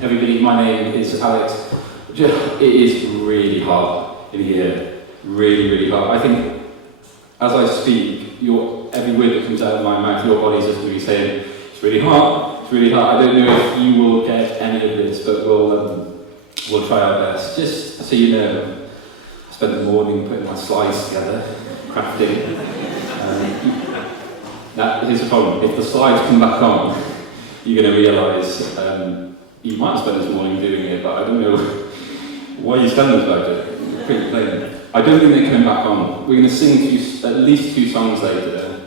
Everybody, my name is Alex. It is really hot in here, really hot. I think as I speak, every word that comes out of my mouth, your body's just going to be saying, it's really hot, it's really hot. I don't know if you will get any of this, but we'll try our best. Just so you know, I spent the morning putting my slides together, crafting. Here's the problem, if the slides come back on, you're going to realise you might have spent this morning doing it, but I don't know why you're telling us about it. Pretty plain. I don't think they're coming back on. We're going to sing at least 2 songs later.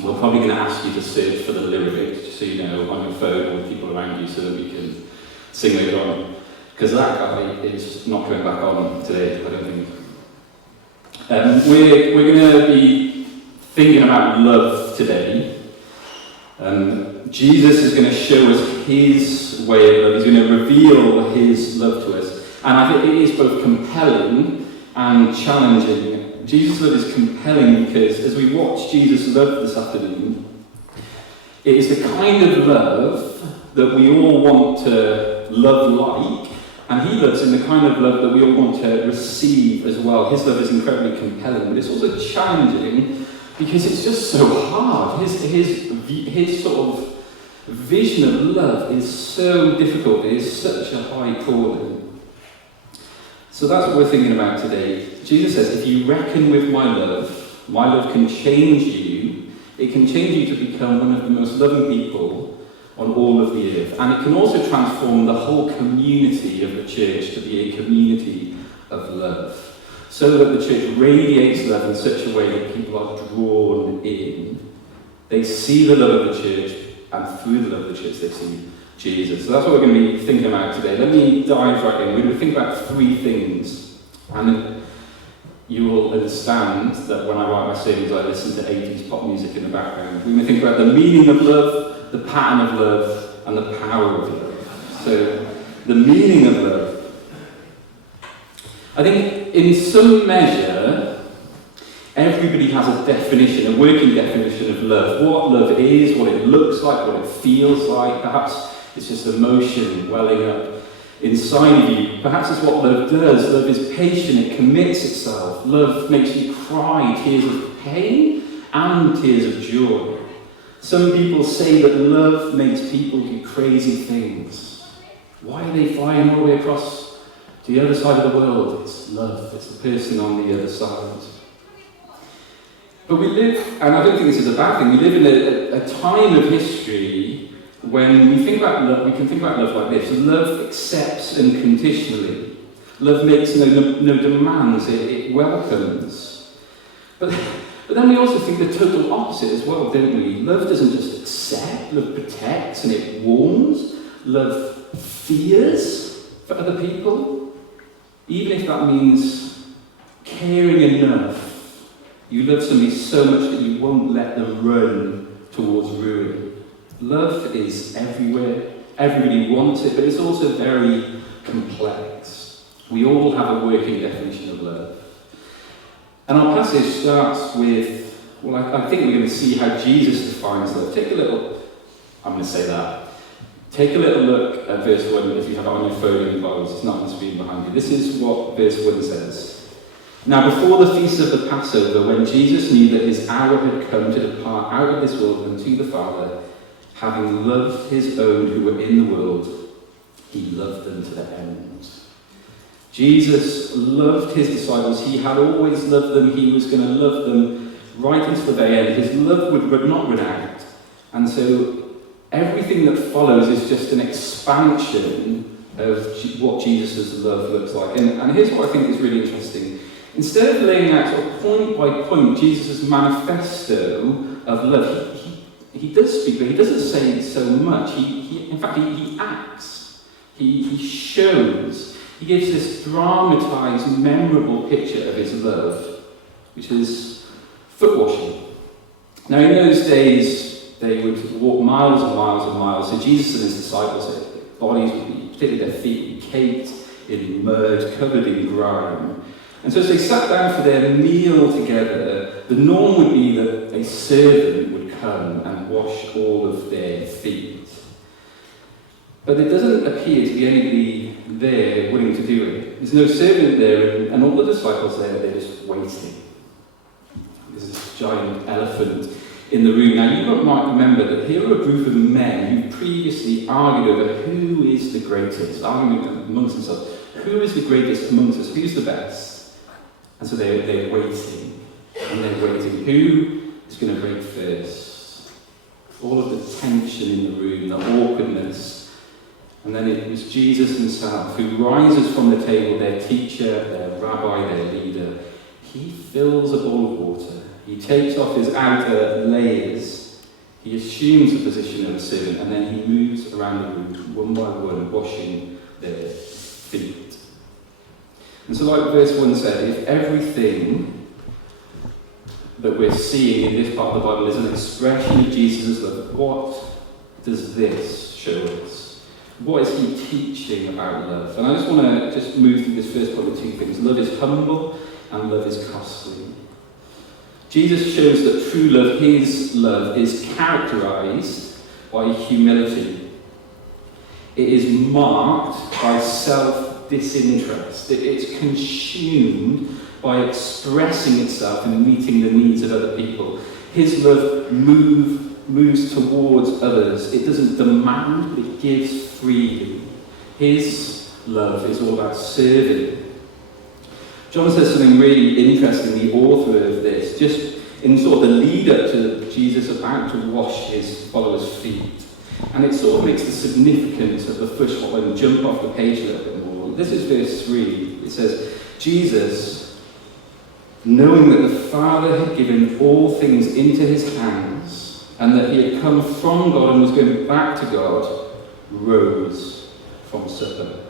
We're probably going to ask you to search for the lyrics, just so you know, on your phone or with people around you, so that we can sing later on. Because that guy is not coming back on today, I don't think. We're going to be thinking about love today. Jesus is going to show us his way of love. He's going to reveal his love to us. And I think it is both compelling and challenging. Jesus' love is compelling because as we watch Jesus' love this afternoon, it is the kind of love that we all want to love like, and he loves in the kind of love that we all want to receive as well. His love is incredibly compelling, but it's also challenging because it's just so hard. His sort of vision of love is so difficult. It is such a high calling. So that's what we're thinking about today. Jesus says, if you reckon with my love can change you. It can change you to become one of the most loving people on all of the earth. And it can also transform the whole community of the church to be a community of love. So that the church radiates love in such a way that people are drawn in. They see the love of the church, and through the love of the church they see Jesus. So that's what we're going to be thinking about today. Let me dive right in. We're going to think about 3 things. And you will understand that when I write my sermons, I listen to 80s pop music in the background. We're going to think about the meaning of love, the pattern of love, and the power of love. So, the meaning of love. I think in some measure, everybody has a definition, a working definition of love. What love is, what it looks like, what it feels like. Perhaps it's just emotion welling up inside of you. Perhaps it's what love does. Love is patient, it commits itself. Love makes you cry tears of pain and tears of joy. Some people say that love makes people do crazy things. Why are they flying all the way across to the other side of the world? It's love. It's the person on the other side. But we live, and I don't think this is a bad thing, we live in a time of history when we think about love, we can think about love like this. Love accepts unconditionally. Love makes no demands, it welcomes. But then we also think the total opposite as well, don't we? Love doesn't just accept, love protects and it warns. Love fears for other people, even if that means caring enough. You love somebody so much that you won't let them run towards ruin. Love is everywhere. Everybody wants it, but it's also very complex. We all have a working definition of love. And our passage starts with, I think we're going to see how Jesus defines love. Take a little look at verse 1 if you have it on your phone in your Bibles. It's not on the screen behind you. This is what verse 1 says. Now before the feast of the Passover, when Jesus knew that his hour had come to depart out of this world and to the Father, having loved his own who were in the world, he loved them to the end. Jesus loved his disciples. He had always loved them. He was going to love them right into the very end. His love would not run out. And so everything that follows is just an expansion of what Jesus' love looks like. And here's what I think is really interesting. Instead of laying out sort of point by point Jesus' manifesto of love, he does speak, but he doesn't say so much. In fact, he acts. He shows. He gives this dramatized, memorable picture of his love, which is foot washing. Now, in those days, they would walk miles and miles and miles. So Jesus and his disciples, their bodies would be, particularly their feet, would be caked in mud, covered in grime. And so as they sat down for their meal together, the norm would be that a servant would come and wash all of their feet. But there doesn't appear to be anybody there willing to do it. There's no servant there, and all the disciples there, they're just waiting. There's this giant elephant in the room. Now, you might remember that here are a group of men who previously argued over who is the greatest, arguing amongst themselves. Who is the greatest amongst us? Who's the best? And so they're waiting. And they're waiting. Who is going to break first? All of the tension in the room, the awkwardness. And then it was Jesus himself who rises from the table, their teacher, their rabbi, their leader. He fills a bowl of water. He takes off his outer layers. He assumes the position of a servant, and then he moves around the room, one by one, washing their feet. And so like verse 1 said, if everything that we're seeing in this part of the Bible is an expression of Jesus' love, what does this show us? What is he teaching about love? And I just want to move through this first point with two things. Love is humble and love is costly. Jesus shows that true love, his love, is characterized by humility. It is marked by self-disinterest. It's consumed by expressing itself and meeting the needs of other people. His love moves towards others. It doesn't demand, but it gives freely. His love is all about serving. John says something really interesting, the author of this, just in sort of the lead up to Jesus about to wash his followers' feet. And it sort of makes the significance of the first one jump off the page a little bit more. This is verse 3. It says, Jesus, knowing that the Father had given all things into his hands, and that he had come from God and was going back to God, rose from supper.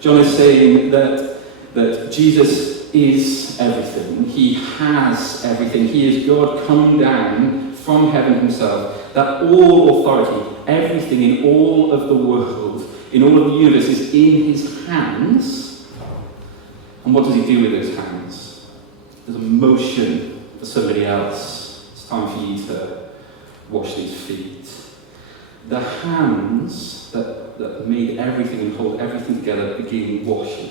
John is saying that Jesus is everything. He has everything. He is God come down from heaven himself. That all authority, everything in all of the world, in all of the universe is in his hands. And what does he do with those hands? There's a motion for somebody else. It's time for you to wash these feet. The hands that made everything and hold everything together begin washing.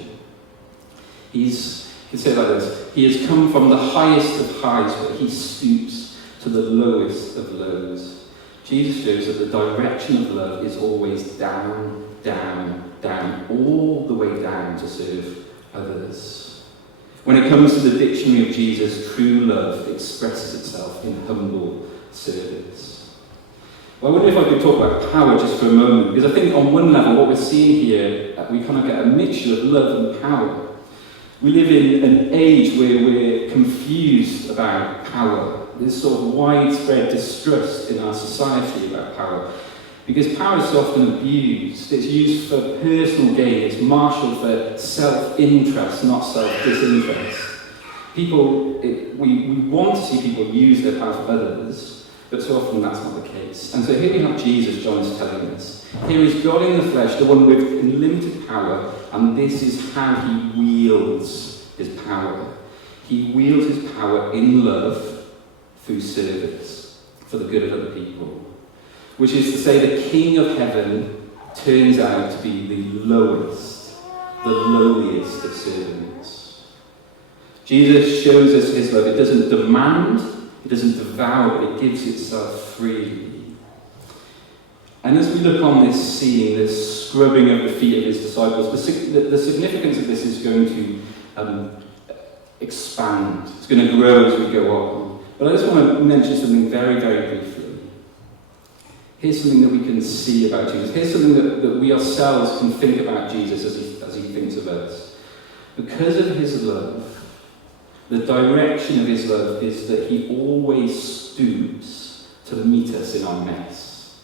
You can say it like this: he has come from the highest of highs, but he stoops to the lowest of lows. Jesus shows that the direction of love is always down, down, down, all the way down to serve others. When it comes to the dictionary of Jesus, true love expresses itself in humble service. Well, I wonder if I could talk about power just for a moment, because I think on one level what we're seeing here, we kind of get a mixture of love and power. We live in an age where we're confused about power. There's sort of widespread distrust in our society about power, because power is so often abused. It's used for personal gain. It's marshalled for self-interest, not self-disinterest. We want to see people use their power for others, but so often that's not the case. And so here we have Jesus, John is telling us. Here is God in the flesh, the one with unlimited power, and this is how he wields his power. He wields his power in love through service for the good of other people. Which is to say, the King of Heaven turns out to be the lowest, the lowliest of servants. Jesus shows us his love. It doesn't demand, it doesn't devour, but it gives itself freely. And as we look on this scene, this scrubbing of the feet of his disciples, the significance of this is going to expand. It's going to grow as we go on. But I just want to mention something very, very briefly. Here's something that we can see about Jesus. Here's something that we ourselves can think about Jesus as he thinks of us. Because of his love, the direction of his love is that he always stoops to meet us in our mess.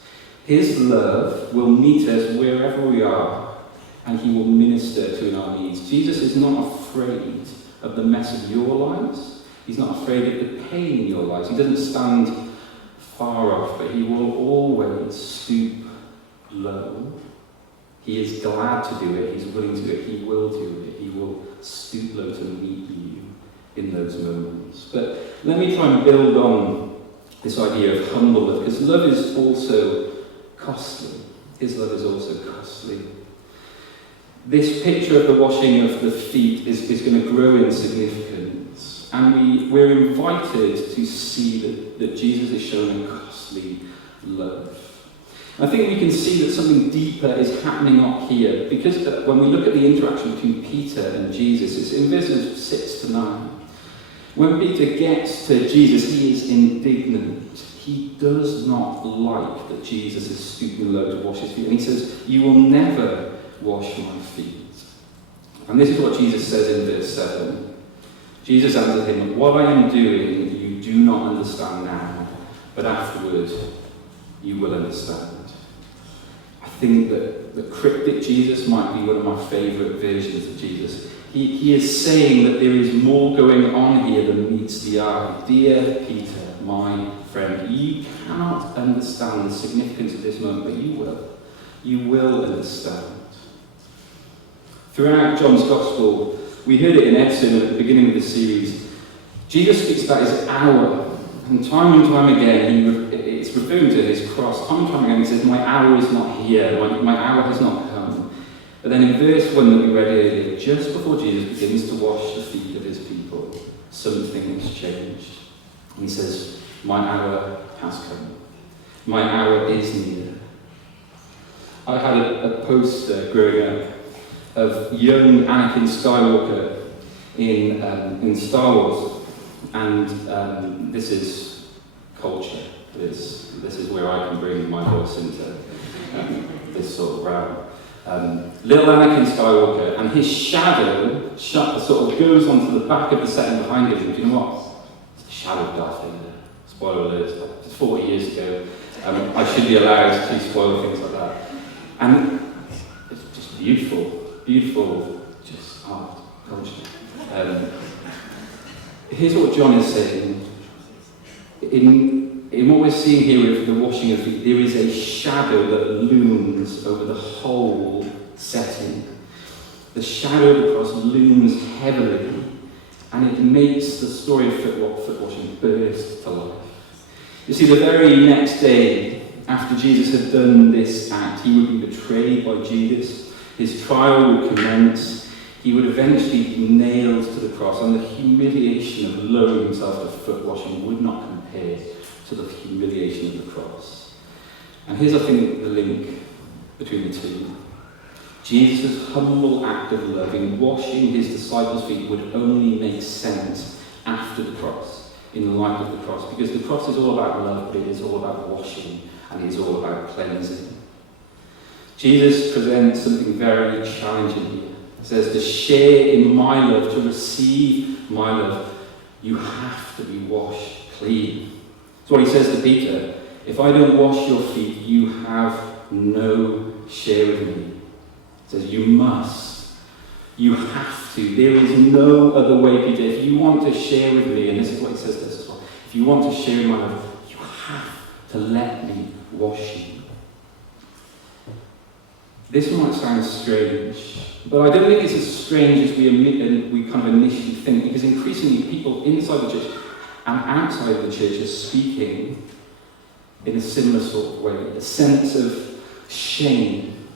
His love will meet us wherever we are, and he will minister to our needs. Jesus is not afraid of the mess of your lives. He's not afraid of the pain in your lives. He doesn't stand far off, but he will always stoop low. He is glad to do it. He's willing to do it. He will do it. He will stoop low to meet you in those moments. But let me try and build on this idea of humble love, because love is also costly. his love is also costly. This picture of the washing of the feet is going to grow in significance, and we're invited to see that Jesus is showing a costly love. I think we can see that something deeper is happening up here, because when we look at the interaction between Peter and Jesus, it's in verses 6 to 9. When Peter gets to Jesus, he is indignant. He does not like that Jesus is stooping low to wash his feet. And he says, "You will never wash my feet." And this is what Jesus says in verse 7. Jesus answered him, "What I am doing you do not understand now, but afterward you will understand." I think that the cryptic Jesus might be one of my favourite versions of Jesus. He is saying that there is more going on here than meets the eye. Dear Peter, my friend, you cannot understand the significance of this moment, but you will. You will understand. Throughout John's Gospel, we heard it in Ed's sermon at the beginning of the series, Jesus speaks about his hour. And time again, it's referring to his cross. Time and time again, he says, "My hour is not here. My hour has not come." But then in verse 1 that we read earlier, just before Jesus begins to wash the feet of his people, something has changed. And he says, "My hour has come. My hour is near." I had a poster growing up of young Anakin Skywalker in Star Wars. And this is culture. This is where I can bring my voice into this sort of realm. Little Anakin Skywalker, and his shadow sort of goes onto the back of the setting behind him. Do you know what? It's the shadow of Darth Vader. Spoiler alert, it's 40 years ago. I should be allowed to spoil things like that. And it's just beautiful, just art, culture. Here's what John is saying. In what we're seeing here with the washing of feet, there is a shadow that looms over the whole setting. The shadow of the cross looms heavily, and it makes the story of foot washing burst to life. You see, the very next day, after Jesus had done this act, he would be betrayed by Judas. His trial would commence. He would eventually be nailed to the cross, and the humiliation of lowering himself to foot washing would not compare to the humiliation of the cross. And here's, I think, the link between the two. Jesus' humble act of love in washing his disciples' feet would only make sense after the cross, in light of the cross, because the cross is all about love, but it is all about washing, and it is all about cleansing. Jesus presents something very challenging here. He says, to share in my love, to receive my love, you have to be washed clean. That's what he says to Peter. If I don't wash your feet, you have no share with me. He says, you must. You have to. There is no other way, Peter. If you want to share with me, and this is what he says to us as well, if you want to share in my love, you have to let me wash you. This might sound strange, but I don't think it's as strange as we kind of initially think, because increasingly people inside the church and outside of the church are speaking in a similar sort of way. A sense of shame,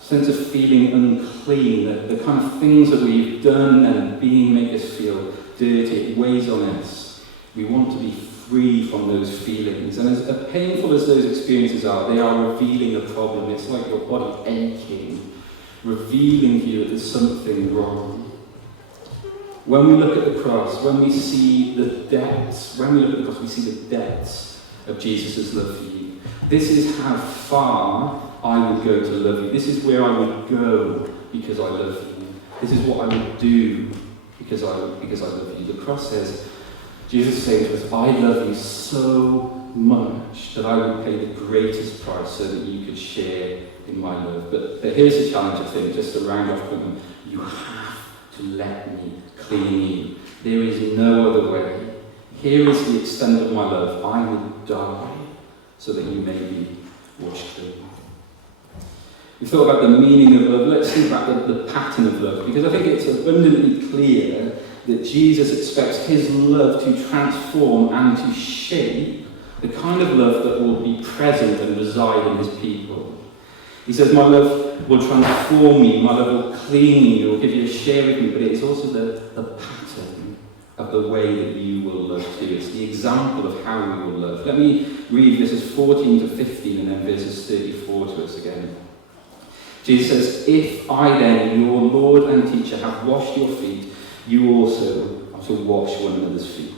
a sense of feeling unclean, the kind of things that we've done and being make us feel dirty, it weighs on us. We want to be free from those feelings. And as painful as those experiences are, they are revealing a problem. It's like your body aching, revealing to you that there's something wrong. When we look at the cross, when we see the depths, we see the depths of Jesus' love for you. This is how far I would go to love you. This is where I would go because I love you. This is what I would do because I love you. The cross says, Jesus is saying to us, I love you so much that I would pay the greatest price so that you could share in my love. But here's the challenge, I think, just to round off quickly. You have to let me clean you. There is no other way. Here is the extent of my love. I would die so that you may be washed clean. We thought about the meaning of love. Let's think about the pattern of love, because I think it's abundantly clear that Jesus expects his love to transform and to shape the kind of love that will be present and reside in his people. He says, my love will transform you, my love will clean you, it will give you a share with me, but it is also the pattern of the way that you will love too. It's the example of how we will love. Let me read verses 14 to 15 and then verses 34 to us again. Jesus says, if I then, your Lord and teacher, have washed your feet, you also are to wash one another's feet.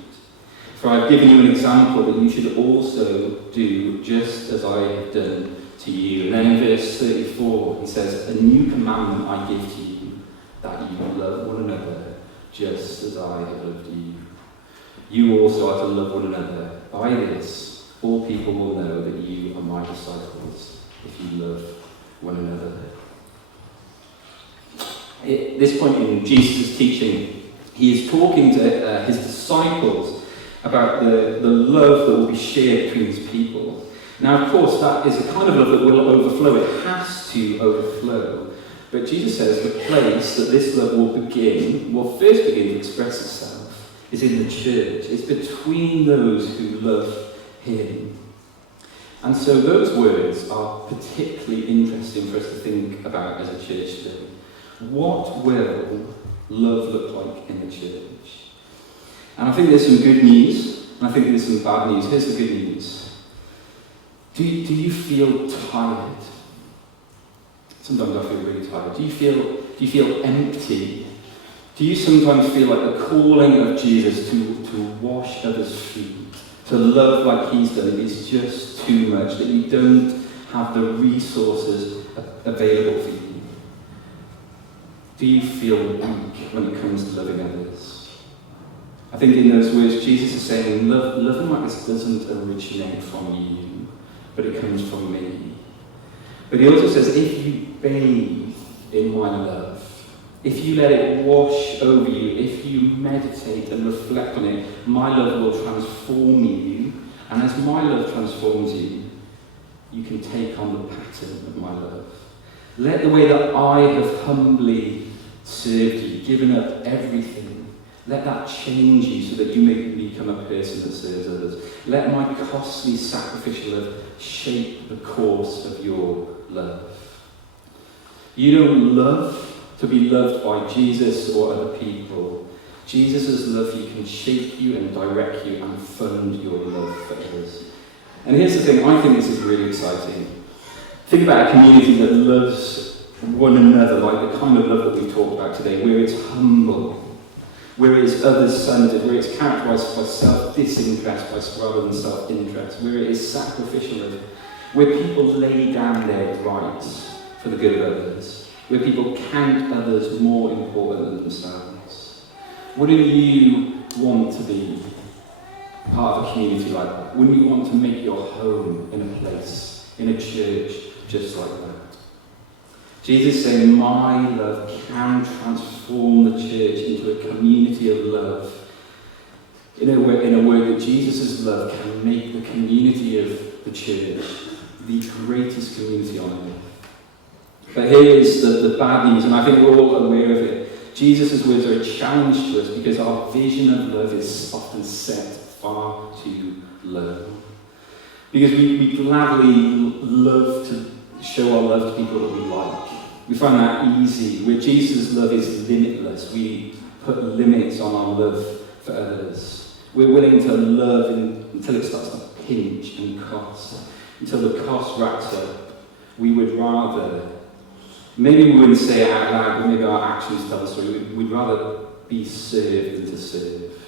For I have given you an example that you should also do just as I have done to you. And then in verse 34, he says, a new commandment I give to you, that you love one another just as I have loved you. You also are to love one another. By this, all people will know that you are my disciples, if you love one another. At this point in Jesus' teaching, he is talking to his disciples about the love that will be shared between his people. Now, of course, that is a kind of love that will overflow. It has to overflow. But Jesus says the place that this love will first begin to express itself, is in the church. It's between those who love him. And so those words are particularly interesting for us to think about as a church today. What will love look like in the church? And I think there's some good news, and I think there's some bad news. Here's the good news. Do you feel tired? Sometimes I feel really tired. Do you feel empty? Do you sometimes feel like the calling of Jesus to wash others' feet, to love like he's done, is just too much, that you don't have the resources available for you? Do you feel weak when it comes to loving others? I think in those words, Jesus is saying, loving like this doesn't originate from you, but it comes from me. But he also says, if you bathe in my love, if you let it wash over you, if you meditate and reflect on it, my love will transform you. And as my love transforms you, you can take on the pattern of my love. Let the way that I have humbly served you, given up everything, let that change you so that you may become a person that serves others. Let my costly sacrificial love shape the course of your love. You don't love to be loved by Jesus or other people. Jesus' love you can shape you and direct you and fund your love for others. And here's the thing, I think this is really exciting. Think about a community that loves one another like the kind of love that we talked about today, where it's humble, where it is others-centered, where it's characterized by self-disinterest rather than self-interest, where it is sacrificial, where people lay down their rights for the good of others, where people count others more important than themselves. Wouldn't you want to be part of a community like that? Wouldn't you want to make your home in a place, in a church just like that? Jesus is saying, my love can transform the church into a community of love. In a way that Jesus' love can make the community of the church the greatest community on earth. But here is the bad news, and I think we're all aware of it. Jesus' words are a challenge to us because our vision of love is often set far too low. Because we gladly love to show our love to people that we like. We find that easy. Where Jesus' love is limitless, we put limits on our love for others. We're willing to love until it starts to pinch and cost. Until the cost racks up. We would rather, maybe we wouldn't say it out loud, but maybe our actions tell the story. We'd rather be served than to serve.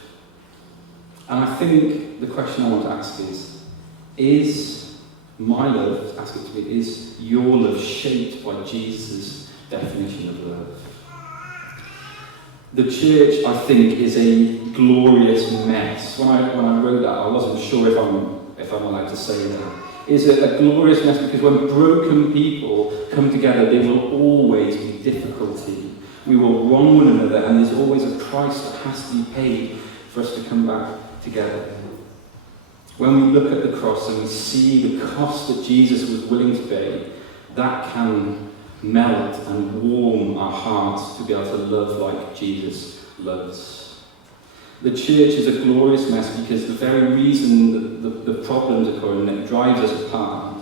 And I think the question I want to ask is my love, ask it to me, is your love shaped by Jesus' definition of love? The church, I think, is a glorious mess. When I wrote that, I wasn't sure if I'm allowed to say that. It's a glorious mess because when broken people come together, there will always be difficulty. We will wrong one another, and there's always a price that has to be paid for us to come back together. When we look at the cross and we see the cost that Jesus was willing to pay, that can melt and warm our hearts to be able to love like Jesus loves. The church is a glorious mess because the very reason that the problems occur and that drives us apart,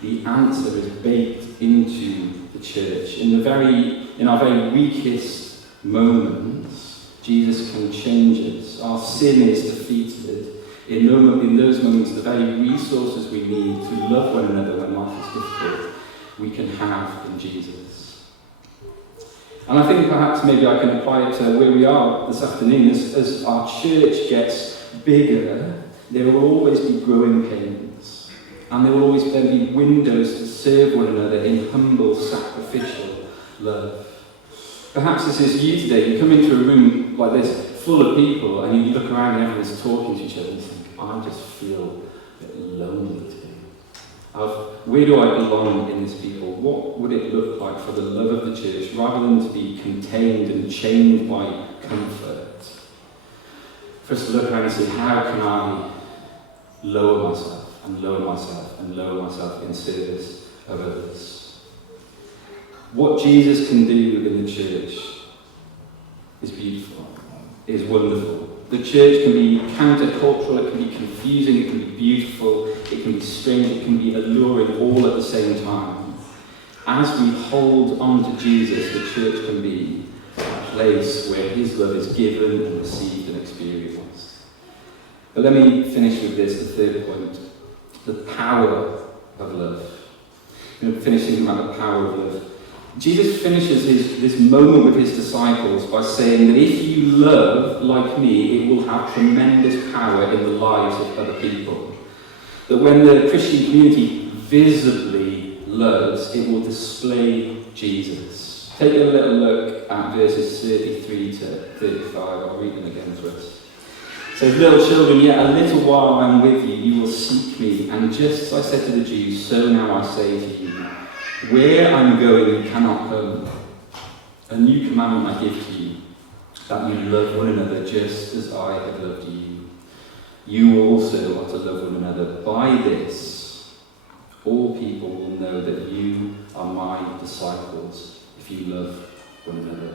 the answer is baked into the church. In our very weakest moments, Jesus can change us. Our sin is defeated. In those moments, the very resources we need to love one another when life is difficult, we can have in Jesus. And I think perhaps maybe I can apply it to where we are this afternoon. As our church gets bigger, there will always be growing pains. And there will always then be windows to serve one another in humble, sacrificial love. Perhaps this is you today. You come into a room like this, full of people, and you look around and everyone's talking to each other and you think, I just feel a bit lonely today. Where do I belong in this people? What would it look like for the love of the church, rather than to be contained and chained by comfort? For us to look around and say, how can I lower myself and lower myself and lower myself in service of others? What Jesus can do in the church is beautiful, is wonderful. The church can be countercultural, it can be confusing, it can be beautiful, it can be strange, it can be alluring all at the same time. As we hold on to Jesus, the church can be a place where his love is given and received and experienced. But let me finish with this, the third point, the power of love. I'm going to finish thinking about the power of love. Jesus finishes this moment with his disciples by saying that if you love like me, it will have tremendous power in the lives of other people. That when the Christian community visibly loves, it will display Jesus. Take a little look at verses 33 to 35. I'll read them again for us. It says, little children, yet a little while I am with you, you will seek me, and just as I said to the Jews, so now I say to you, where I'm going, you cannot come. A new commandment I give to you, that you love one another just as I have loved you. You also are to love one another. By this, all people will know that you are my disciples, if you love one another.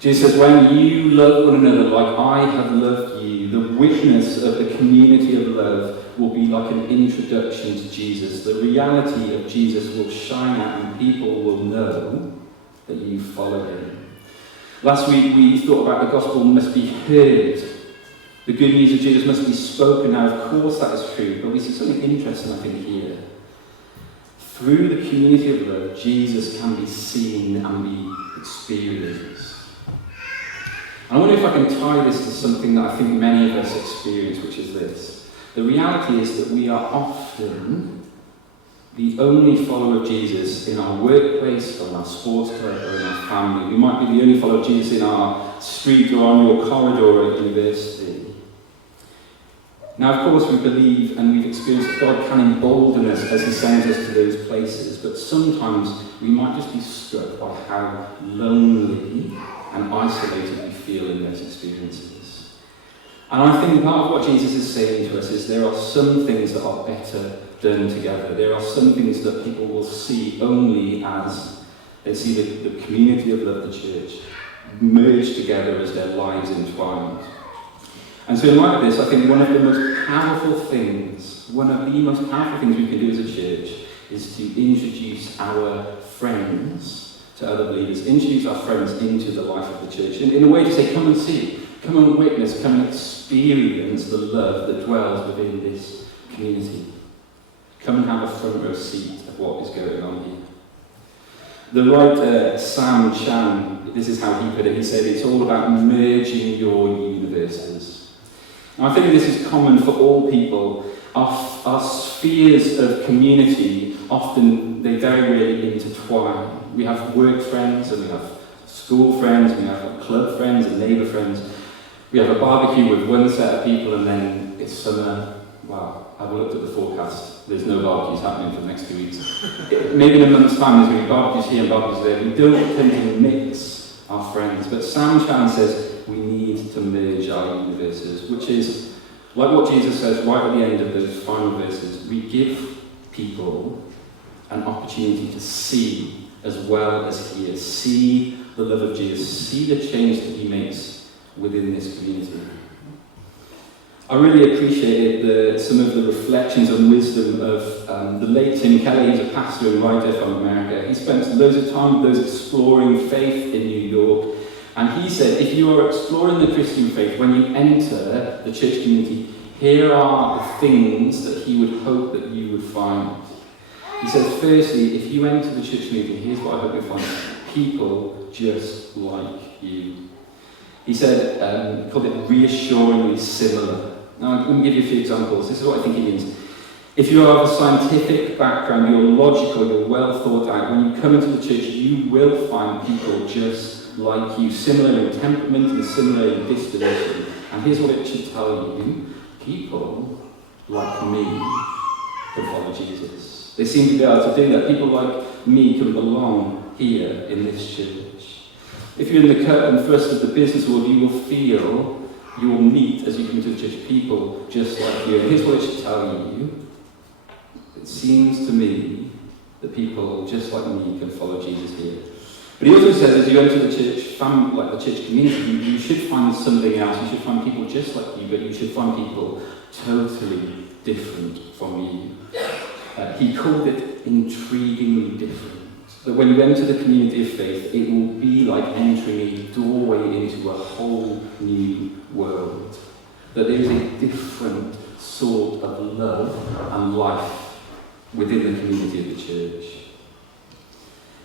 Jesus says, when you love one another like I have loved you, the witness of the community of love will be like an introduction to Jesus. The reality of Jesus will shine out and people will know that you follow him. Last week we thought about the gospel must be heard. The good news of Jesus must be spoken. Now, of course that is true, but we see something interesting, I think, here. Through the community of love, Jesus can be seen and be experienced. And I wonder if I can tie this to something that I think many of us experience, which is this. The reality is that we are often the only follower of Jesus in our workplace or in our sports club or in our family. We might be the only follower of Jesus in our street or on your corridor at university. Now, of course, we believe and we've experienced that God can embolden us as he sends us to those places, but sometimes we might just be struck by how lonely and isolated we feel in those experiences. And I think part of what Jesus is saying to us is there are some things that are better done together. There are some things that people will see only as they see the community of love, the church, merge together as their lives entwined. And so in light of this, I think one of the most powerful things we can do as a church is to introduce our friends to other believers, introduce our friends into the life of the church, in a way to say, come and see, come and witness, come and experience the love that dwells within this community. Come and have a front row seat of what is going on here. The writer Sam Chan, this is how he put it, he said it's all about merging your universes. And I think this is common for all people. Our spheres of community, often they very rarely intertwine. We have work friends and we have school friends, and we have club friends and neighbour friends. We have a barbecue with one set of people and then it's summer. Wow, I've looked at the forecast. There's no barbecues happening for the next 2 weeks. Maybe in a month's time there's going to be barbecues here and barbecues there. We don't tend to mix our friends. But Sam Chan says we need to merge our universes, which is like what Jesus says right at the end of those final verses. We give people an opportunity to see as well as hear. See the love of Jesus. See the change that he makes within this community. I really appreciated some of the reflections and wisdom of the late Tim Kelly. He's a pastor and writer from America. He spent loads of time with those exploring faith in New York. And he said, if you are exploring the Christian faith, when you enter the church community, here are the things that he would hope that you would find. He says, firstly, if you enter the church community, here's what I hope you find. People just like you. He said, he called it reassuringly similar. Now, I'm going to give you a few examples. This is what I think he means. If you are of a scientific background, you're logical, you're well thought out, when you come into the church, you will find people just like you, similar in temperament and similar in disposition. And here's what it should tell you. People like me can follow Jesus. They seem to be able to do that. People like me can belong here in this church. If you're in the cut and thrust of the business world, you will feel, you will meet, as you come into the church, people just like you. And here's what it should tell you. It seems to me that people just like me can follow Jesus here. But he also says, as you enter the church family, like the church community, you should find something else. You should find people just like you, but you should find people totally different from you. He called it intriguingly different. That when you enter the community of faith, it will be like entering a doorway into a whole new world. That there is a different sort of love and life within the community of the church.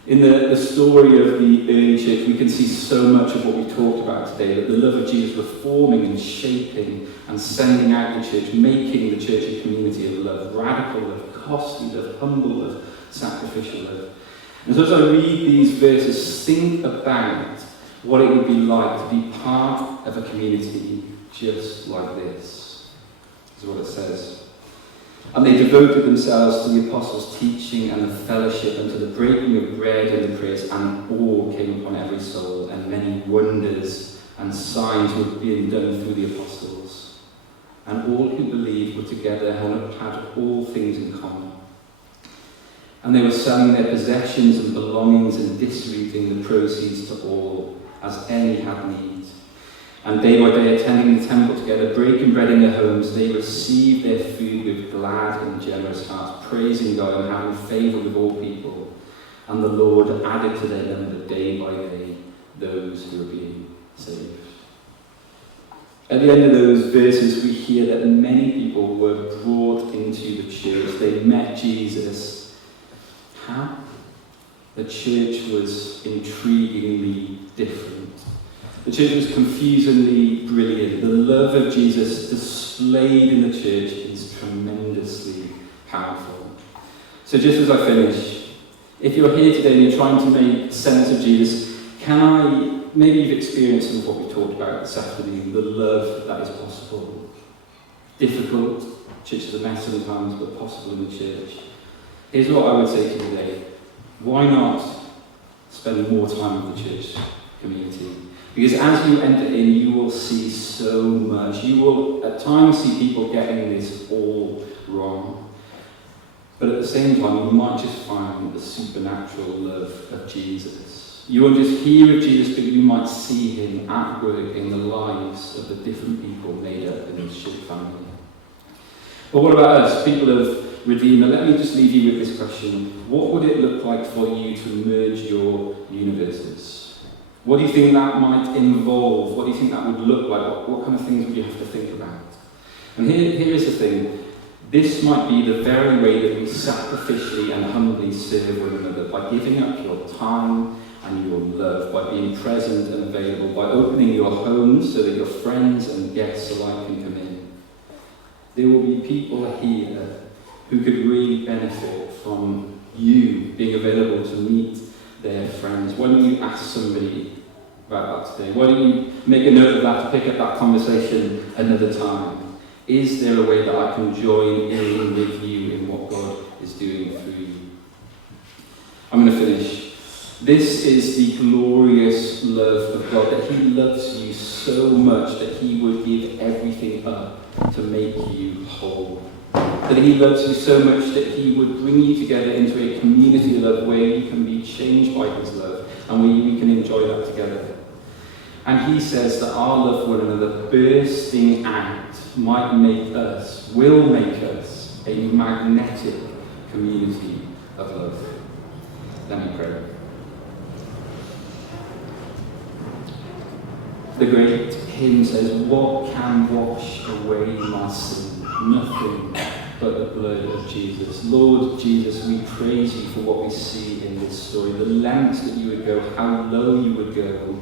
In the story of the early church, we can see so much of what we talked about today, that the love of Jesus reforming and shaping and sending out the church, making the church a community of love, radical love, costly love, humble love, sacrificial love. And so as I read these verses, think about what it would be like to be part of a community just like this. This is what it says. And they devoted themselves to the apostles' teaching and the fellowship and to the breaking of bread and the prayers, and awe came upon every soul, and many wonders and signs were being done through the apostles. And all who believed were together and had all things in common. And they were selling their possessions and belongings and distributing the proceeds to all, as any had need. And day by day, attending the temple together, breaking bread in their homes, they received their food with glad and generous hearts, praising God and having favour with all people. And the Lord added to their number day by day those who were being saved. At the end of those verses, we hear that many people were brought into the church. They met Jesus. How? The church was intriguingly different. The church was confusingly brilliant. The love of Jesus displayed in the church is tremendously powerful. So just as I finish, if you're here today and you're trying to make sense of Jesus, maybe you've experienced some of what we talked about this afternoon, the love that is possible. Difficult, church is a mess sometimes, but possible in the church. Here's what I would say to you today. Why not spend more time with the church community? Because as you enter in, you will see so much. You will at times see people getting this all wrong. But at the same time, you might just find the supernatural love of Jesus. You won't just hear of Jesus, but you might see him at work in the lives of the different people made up in this church family. But what about us, people of Redeemer? Let me just leave you with this question. What would it look like for you to merge your universes? What do you think that might involve? What do you think that would look like? What kind of things would you have to think about? And here is the thing. This might be the very way that we sacrificially and humbly serve one another, by giving up your time and your love, by being present and available, by opening your homes so that your friends and guests alike can come in. There will be people here who could really benefit from you being available to meet their friends. Why don't you ask somebody about that today? Why don't you make a note of that to pick up that conversation another time? Is there a way that I can join in with you in what God is doing through you? I'm going to finish. This is the glorious love of God, that he loves you so much that he would give everything up to make you whole. That he loves you so much that he would bring you together into a community of love where you can be changed by his love and where we can enjoy that together. And he says that our love for one another bursting out will make us a magnetic community of love. Let me pray. The great hymn says, "What can wash away my sin? Nothing but the blood of Jesus." Lord Jesus, we praise you for what we see in this story, the lengths that you would go, how low you would go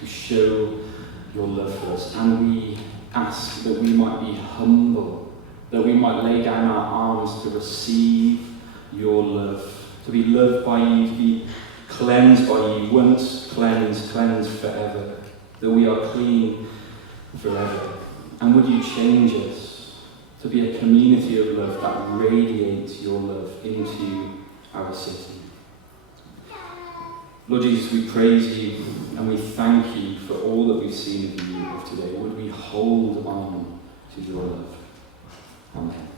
to show your love for us. And we ask that we might be humble, that we might lay down our arms to receive your love, to be loved by you, to be cleansed by you, once cleansed, cleansed forever, that we are clean forever. And would you change us to be a community of love that radiates your love into our city. Lord Jesus, we praise you and we thank you for all that we've seen of you today. Would we hold on to your love? Amen.